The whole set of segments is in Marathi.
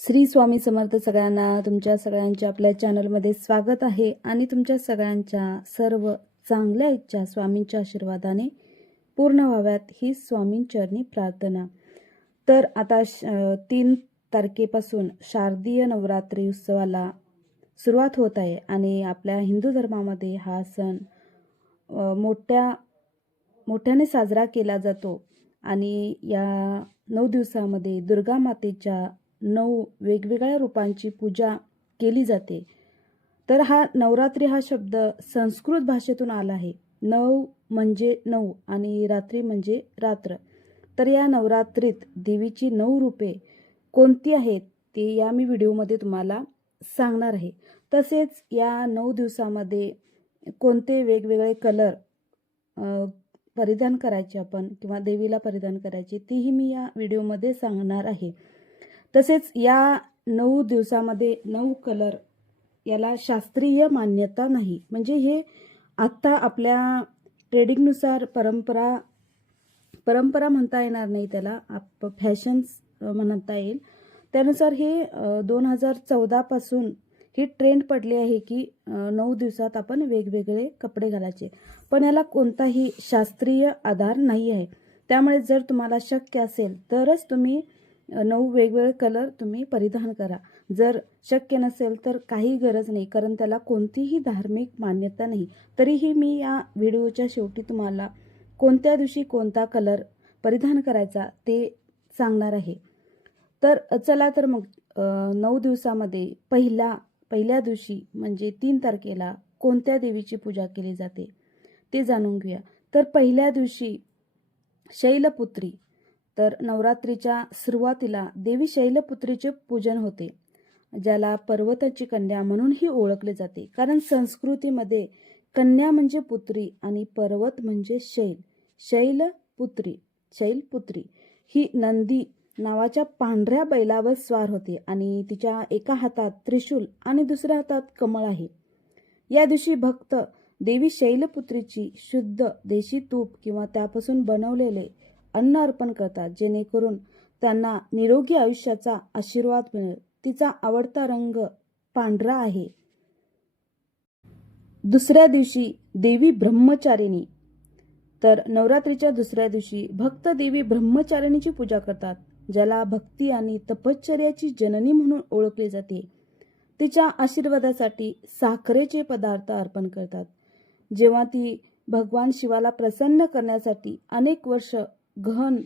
श्री स्वामी समर्थ सगळ्यांना तुमच्या सगळ्यांच्या आपल्या चॅनलमध्ये स्वागत आहे आणि तुमच्या सगळ्यांच्या सर्व चांगल्या इच्छा स्वामींच्या आशीर्वादाने पूर्ण व्हाव्यात ही स्वामींचरणी प्रार्थना. तर आता श तीन तारखेपासून शारदीय नवरात्री उत्सवाला सुरुवात होत आहे आणि आपल्या हिंदू धर्मामध्ये हा सण मोठ्या मोठ्याने साजरा केला जातो. आणि या नऊ दिवसामध्ये दुर्गा मातेच्या नऊ वेगवेगळ्या रूपांची पूजा केली जाते. तर हा नवरात्री हा शब्द संस्कृत भाषेतून आला आहे. नऊ म्हणजे नऊ आणि रात्री म्हणजे रात्र. तर या नवरात्रीत देवीची नऊ रूपे कोणती आहेत ते या मी व्हिडिओमध्ये तुम्हाला सांगणार आहे. तसेच या नऊ दिवसामध्ये कोणते वेगवेगळे कलर परिधान करायचे आपण किंवा देवीला परिधान करायचे तीही मी या व्हिडिओमध्ये सांगणार आहे. तसेच या नऊ दिवसामध्ये नऊ कलर याला शास्त्रीय मान्यता नाही. म्हणजे हे आत्ता आपल्या ट्रेडिंगनुसार परंपरा परंपरा म्हणता येणार नाही त्याला. आप फॅशन्स म्हणता येईल. त्यानुसार हे दोन हजार चौदापासून ही ट्रेंड पडली आहे की नऊ दिवसात आपण वेगवेगळे कपडे घालायचे. पण याला कोणताही शास्त्रीय आधार नाही आहे. त्यामुळे जर तुम्हाला शक्य असेल तरच तुम्ही नऊ वेगवेगळे कलर तुम्ही परिधान करा. जर शक्य नसेल तर काही गरज नाही कारण त्याला कोणतीही धार्मिक मान्यता नाही. तरीही मी या व्हिडिओच्या शेवटी तुम्हाला कोणत्या दिवशी कोणता कलर परिधान करायचा ते सांगणार आहे. तर चला तर मग नऊ दिवसामध्ये पहिला पहिल्या दिवशी म्हणजे तीन तारखेला कोणत्या देवीची पूजा केली जाते ते जाणून घेऊया. तर पहिल्या दिवशी शैलपुत्री तर नवरात्रीच्या सुरुवातीला देवी शैलपुत्रीचे पूजन होते ज्याला पर्वताची कन्या म्हणूनही ओळखले जाते. कारण संस्कृतीमध्ये कन्या म्हणजे पुत्री आणि पर्वत म्हणजे शैल. शैलपुत्री शैलपुत्री ही नंदी नावाच्या पांढऱ्या बैलावर स्वार होते आणि तिच्या एका हातात त्रिशूल आणि दुसऱ्या हातात कमळ आहे. या दिवशी भक्त देवी शैलपुत्रीची शुद्ध देशी तूप किंवा त्यापासून बनवलेले अन्न अर्पण करतात जेणेकरून त्यांना निरोगी आयुष्याचा आशीर्वाद मिळेल. तिचा आवडता रंग पांढरा आहे. दुसऱ्या दिवशी देवी ब्रह्मचारिणी. तर नवरात्रीच्या दुसऱ्या दिवशी भक्त देवी ब्रह्मचारिणीची पूजा करतात ज्याला भक्ती आणि तपश्चर्याची जननी म्हणून ओळखली जाते. तिच्या आशीर्वादासाठी साखरेचे पदार्थ अर्पण करतात. जेव्हा ती भगवान शिवाला प्रसन्न करण्यासाठी अनेक वर्ष गहन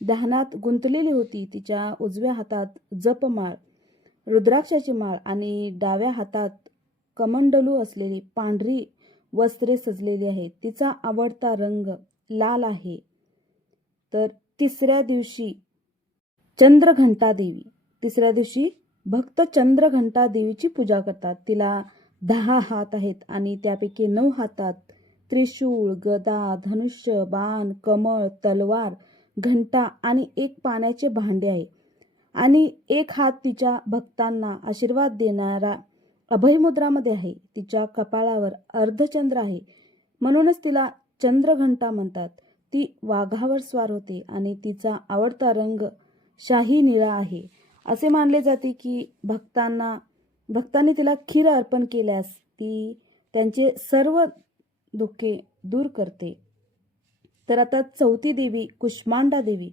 ध्यानात गुंतलेली होती. तिच्या उजव्या हातात जपमाळ रुद्राक्षाची माळ आणि डाव्या हातात कमंडलू असलेली पांढरी वस्त्रे सजलेली आहेत. तिचा आवडता रंग लाल आहे. तर तिसऱ्या दिवशी चंद्रघंटा देवी तिसऱ्या दिवशी भक्त चंद्रघंटा देवीची पूजा करतात. तिला दहा हात आहेत आणि त्यापैकी नऊ हातात त्रिशूळ गदा धनुष्य बाण कमळ तलवार घंटा आणि एक पाण्याचे भांडे आहे. आणि एक हात तिच्या भक्तांना आशीर्वाद देणारा अभयमुद्रामध्ये आहे. तिच्या कपाळावर अर्धचंद्र आहे. म्हणूनच तिला चंद्रघंटा म्हणतात. ती वाघावर स्वार होते आणि तिचा आवडता रंग शाही निळा आहे. असे मानले जाते की भक्तांना भक्तांनी तिला खीर अर्पण केल्यास ती त्यांचे सर्व दुःखे दूर करते. तर आता चौथी देवी कुष्मांडा देवी.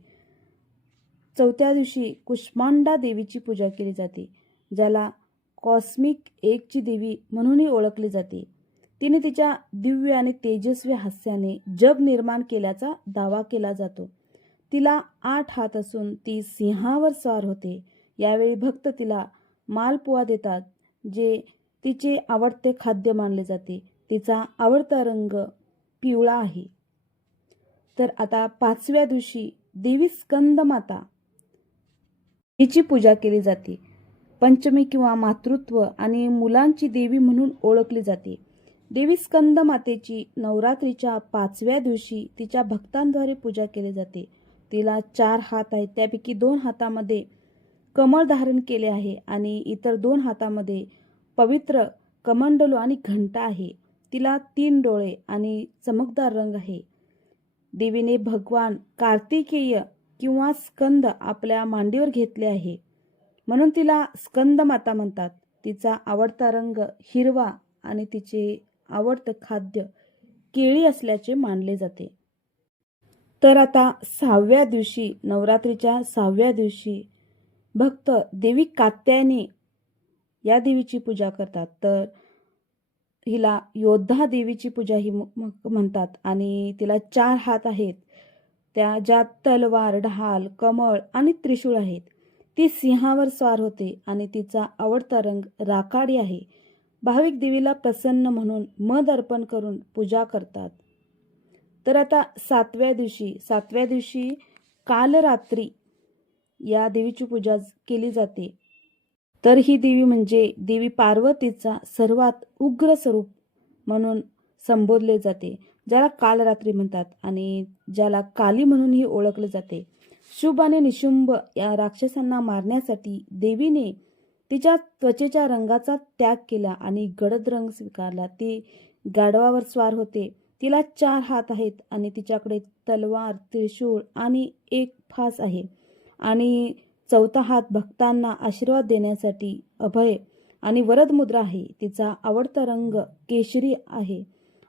चौथ्या दिवशी कुष्मांडा देवीची पूजा केली जाते ज्याला कॉस्मिक एकची देवी म्हणूनही ओळखली जाते. तिने तिच्या दिव्य आणि तेजस्वी हास्याने जग निर्माण केल्याचा दावा केला जातो. तिला आठ हात असून ती सिंहावर स्वार होते. यावेळी भक्त तिला मालपुआ देतात जे तिचे आवडते खाद्य मानले जाते. तिचा आवडता रंग पिवळा आहे. तर आता पाचव्या दिवशी देवी स्कंदमाता हिची पूजा केली जाते. पंचमी किंवा मातृत्व आणि मुलांची देवी म्हणून ओळखली जाते. देवी स्कंद मातेची नवरात्रीच्या पाचव्या दिवशी तिच्या भक्तांद्वारे पूजा केली जाते. तिला चार हात आहेत. त्यापैकी दोन हातामध्ये कमळ धारण केले आहे आणि इतर दोन हातामध्ये पवित्र कमंडलू आणि घंटा आहे. तिला तीन डोळे आणि चमकदार रंग आहे. देवीने भगवान कार्तिकेय किंवा स्कंद आपल्या मांडीवर घेतले आहे. म्हणून तिला स्कंद माता म्हणतात. तिचा आवडता रंग हिरवा आणि तिचे आवडतं खाद्य केळी असल्याचे मानले जाते. तर आता सहाव्या दिवशी नवरात्रीच्या सहाव्या दिवशी भक्त देवी कात्यायनी या देवीची पूजा करतात. तर हिला योद्धा देवीची पूजा ही म- म्हणतात. आणि तिला चार हात आहेत. त्या ज्यात तलवार ढाल कमळ आणि त्रिशूळ आहेत. ती सिंहावर स्वार होते आणि तिचा आवडता रंग राखाडी आहे. भाविक देवीला प्रसन्न म्हणून मध अर्पण करून पूजा करतात. तर आता सातव्या दिवशी सातव्या दिवशी काल रात्री या देवीची पूजा केली जाते. तर ही देवी म्हणजे देवी पार्वतीचा सर्वात उग्र स्वरूप म्हणून संबोधले जाते ज्याला कालरात्री म्हणतात आणि ज्याला काली म्हणूनही ओळखले जाते. शुभ आणि निशुंभ या राक्षसांना मारण्यासाठी देवीने तिच्या त्वचेच्या रंगाचा त्याग केला आणि गडद रंग स्वीकारला. ती गाढवावर स्वार होते. तिला चार हात आहेत आणि तिच्याकडे तलवार त्रिशूळ आणि एक फास आहे. आणि चौथा हात भक्तांना आशीर्वाद देण्यासाठी अभय आणि वरद मुद्रा आहे. तिचा आवडता रंग केशरी आहे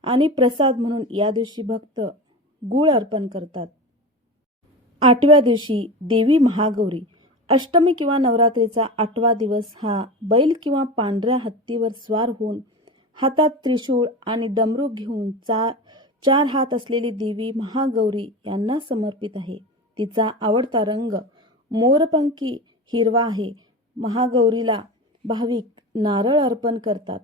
आणि प्रसाद म्हणून या दिवशी भक्त गुळ अर्पण करतात. आठव्या दिवशी देवी महागौरी. अष्टमी किंवा नवरात्रीचा आठवा दिवस हा बैल किंवा पांढऱ्या हत्तीवर स्वार होऊन हातात त्रिशूळ आणि डमरू घेऊन चा चार हात असलेली देवी महागौरी यांना समर्पित आहे. तिचा आवडता रंग मोरपंखी हिरवा आहे. महागौरीला भाविक नारळ अर्पण करतात.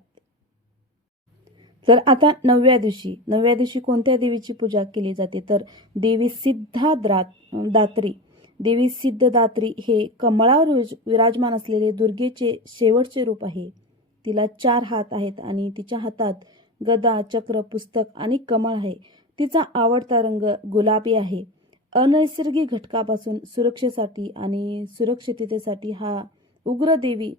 तर आता नवव्या दिवशी नवव्या दिवशी कोणत्या देवीची पूजा केली जाते? तर देवी सिद्धा दात्री. देवी सिद्ध दात्री हे कमळावर विराजमान असलेले दुर्गेचे शेवटचे रूप आहे. तिला चार हात आहेत आणि तिच्या हातात गदा चक्र पुस्तक आणि कमळ आहे. तिचा आवडता रंग गुलाबी आहे. अनैसर्गिक घटकापासून सुरक्षेसाठी आणि सुरक्षिततेसाठी हा उग्रदेवी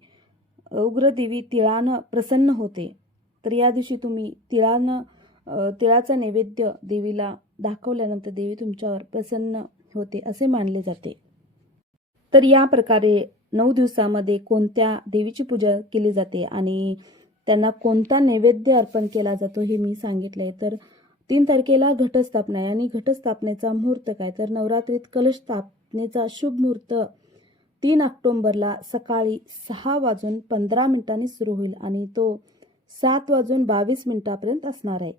उग्रदेवी तिळानं प्रसन्न होते. तर या दिवशी तुम्ही तिळानं तिळाचा नैवेद्य देवीला दाखवल्यानंतर देवी तुमच्यावर प्रसन्न होते असे मानले जाते. तर या प्रकारे नऊ दिवसामध्ये कोणत्या देवीची पूजा केली जाते आणि त्यांना कोणता नैवेद्य अर्पण केला जातो हे मी सांगितलं आहे तर तीन तारखेला घटस्थापना आहे आणि घटस्थापनेचा मुहूर्त काय? तर नवरात्रीत कलश स्थापनेचा शुभ मुहूर्त तीन ऑक्टोंबरला सकाळी सहा वाजून पंधरा मिनिटांनी सुरू होईल आणि तो सात वाजून बावीस मिनिटापर्यंत असणार आहे.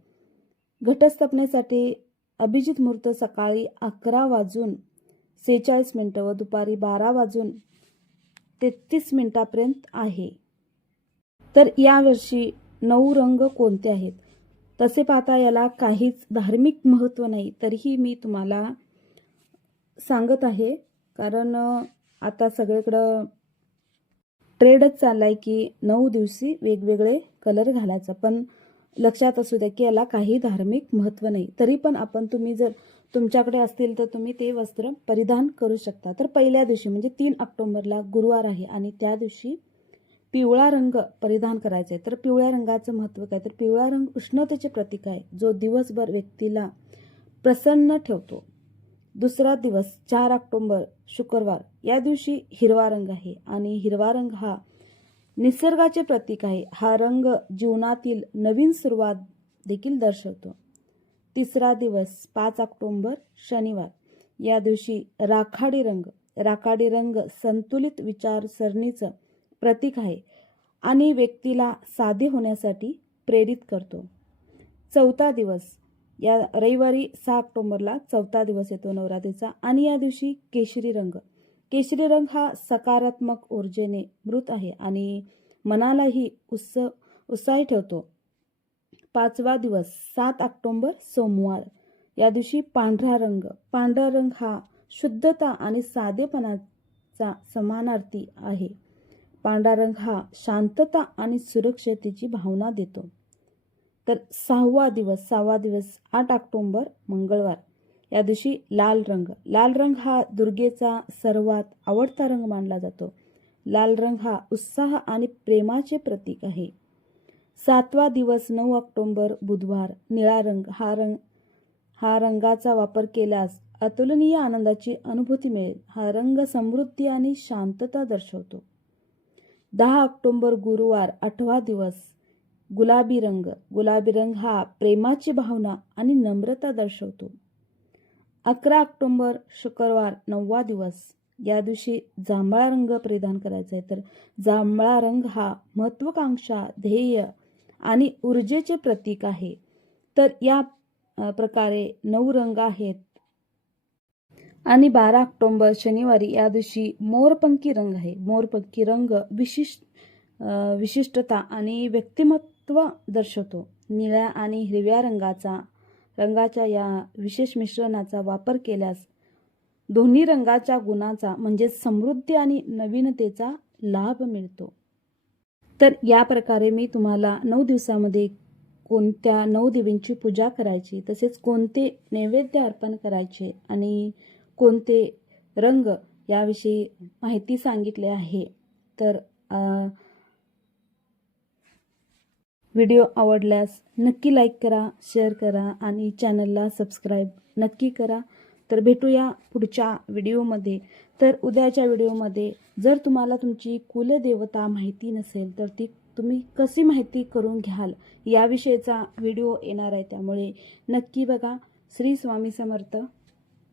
घटस्थापनेसाठी अभिजित मुहूर्त सकाळी अकरा वाजून सेहेचाळीस मिनटं व दुपारी बारा वाजून तेहतीस मिनिटापर्यंत आहे. तर यावर्षी नऊ रंग कोणते आहेत? तसे पाहता याला काहीच धार्मिक महत्त्व नाही तरीही मी तुम्हाला सांगत आहे. कारण आता सगळीकडं ट्रेडच चालला आहे की नऊ दिवशी वेगवेगळे कलर घालायचा. पण लक्षात असू द्या की याला काही धार्मिक महत्त्व नाही. तरी पण आपण तुम्ही जर तुमच्याकडे असतील तर तुम्ही ते वस्त्र परिधान करू शकता. तर पहिल्या दिवशी म्हणजे तीन ऑक्टोंबरला गुरुवार आहे आणि त्या दिवशी पिवळा रंग परिधान करायचा आहे तर पिवळ्या रंगाचं महत्त्व काय? तर पिवळा रंग उष्णतेचे प्रतीक आहे जो दिवसभर व्यक्तीला प्रसन्न ठेवतो. दुसरा दिवस चार ऑक्टोंबर शुक्रवार. या दिवशी हिरवा रंग आहे आणि हिरवा रंग हा निसर्गाचे प्रतीक आहे. हा रंग जीवनातील नवीन सुरुवात देखील दर्शवतो. तिसरा दिवस पाच ऑक्टोंबर शनिवार. या दिवशी राखाडी रंग. राखाडी रंग संतुलित विचारसरणीचं प्रतीक आहे. आणि व्यक्तीला साधे होण्यासाठी प्रेरित करतो. चौथा दिवस. या रविवारी सहा ऑक्टोंबरला चौथा दिवस येतो नवरात्रीचा आणि या दिवशी केशरी रंग. केशरी रंग हा सकारात्मक ऊर्जेने मृत आहे आणि मनालाही उत्स उत्साही ठेवतो. पाचवा दिवस. सात ऑक्टोंबर सोमवार. या दिवशी पांढरा रंग. पांढरा रंग हा शुद्धता आणि साधेपणाचा समानार्थी आहे. पांढरा रंग हा शांतता आणि सुरक्षतेची भावना देतो. तर सहावा दिवस सहावा दिवस आठ ऑक्टोंबर मंगळवार. या दिवशी लाल रंग. लाल रंग हा दुर्गेचा सर्वात आवडता रंग मानला जातो. लाल रंग हा उत्साह आणि प्रेमाचे प्रतीक आहे. सातवा दिवस नऊ ऑक्टोंबर बुधवार. निळा रंग. हा रंग हा रंगाचा वापर केल्यास अतुलनीय आनंदाची अनुभूती मिळेल. हा रंग समृद्धी आणि शांतता दर्शवतो. दहा ऑक्टोंबर गुरुवार आठवा दिवस. गुलाबी रंग. गुलाबी रंग हा प्रेमाची भावना आणि नम्रता दर्शवतो. अकरा ऑक्टोंबर शुक्रवार नववा दिवस. या दिवशी जांभळा रंग परिधान करायचा आहे. तर जांभळा रंग हा महत्वाकांक्षा ध्येय आणि ऊर्जेचे प्रतीक आहे. तर या प्रकारे नऊ रंग आहेत. आणि बारा ऑक्टोंबर शनिवारी या दिवशी मोरपंखी रंग आहे. मोरपंखी रंग विशिष्ट विशिष्टता आणि व्यक्तिमत्व दर्शवतो. निळ्या आणि हिरव्या रंगाचा रंगाच्या या विशेष मिश्रणाचा वापर केल्यास दोन्ही रंगाच्या गुणाचा म्हणजे समृद्धी आणि नवीनतेचा लाभ मिळतो. तर या प्रकारे मी तुम्हाला नऊ दिवसामध्ये कोणत्या नऊ देवींची पूजा करायची तसेच कोणते नैवेद्य अर्पण करायचे आणि कोणते रंग याविषयी माहिती सांगितले आहे? तर व्हिडिओ आवडल्यास नक्की लाईक करा शेअर करा आणि चॅनलला सबस्क्राईब नक्की करा. तर भेटूया पुढच्या व्हिडिओमध्ये. तर उद्याच्या व्हिडिओमध्ये जर तुम्हाला तुमची कुलदेवता माहिती नसेल तर ती तुम्ही कशी माहिती करून घ्याल याविषयीचा व्हिडिओ येणार आहे त्यामुळे नक्की बघा. श्री स्वामी समर्थ.